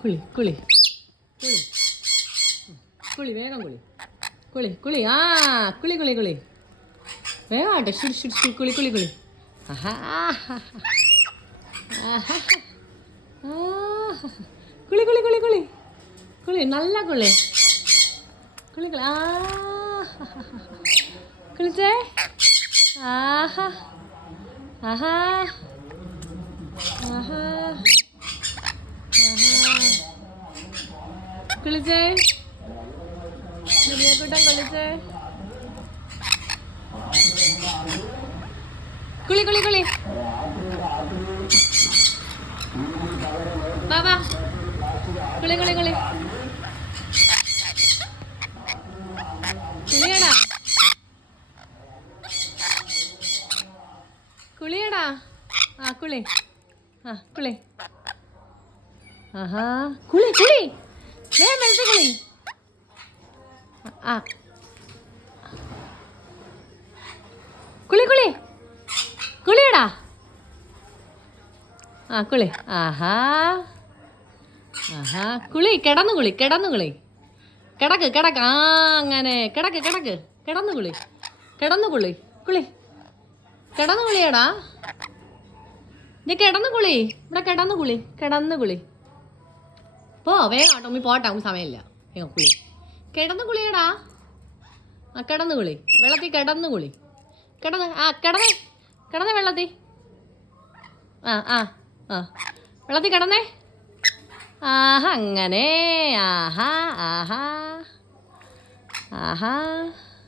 കുളി കുളി കുളി കുളി വേഗം കുളി കുളി കുളി ആ കുളി കുളി കുളി വേഗം ആട്ടെ ഷിഡ് ഷിഡ് ഷിഡ് കുളി കുളി കുളി ആഹാ ആഹാ കുളി കുളി കുളി കുളി കുളി നല്ല കുളി കുളി കുളി ആ കുളിച്ചേ ആഹാ ആഹാ ആഹാ കുളിച്ചേ കൂട്ടം കുളിച്ചേ കുളി കുളി കുളി ബാബാ കുളി കുളി കുളി കുളിയടാ കുളിയടാ ആ കുളി ആ കുളി ആഹാ കുളി കുളി മെൽത്തെ കുളി ആ കുളി കുളി കുളിയടാ ആ കുളി ആഹാ ആഹാ കുളി കിടന്നു കുളി കിടന്നു കുളി കിടക്ക് കിടക്ക് ആ അങ്ങനെ കിടക്ക് കിടക്ക് കിടന്നു കുളി കിടന്നു കുളി കുളി കിടന്നു കുളിയടാ നീ കിടന്നു കുളി ഇവിടെ കിടന്നു കുളി കിടന്നു കുളി പോ വേഗം ആട്ടോ ഉമ്മി പോട്ടെ നമുക്ക് സമയമില്ല വേഗം കുളി കിടന്നു കുളിയടാ ആ കിടന്നു കുളി വെള്ളത്തിൽ കിടന്നു കുളി കിടന്ന് ആ കിടന്നേ കിടന്നേ വെള്ളത്തിൽ ആ ആ ആ വെള്ളത്തിൽ കിടന്നേ ആഹാ അങ്ങനെ ആഹാ ആഹാ ആഹാ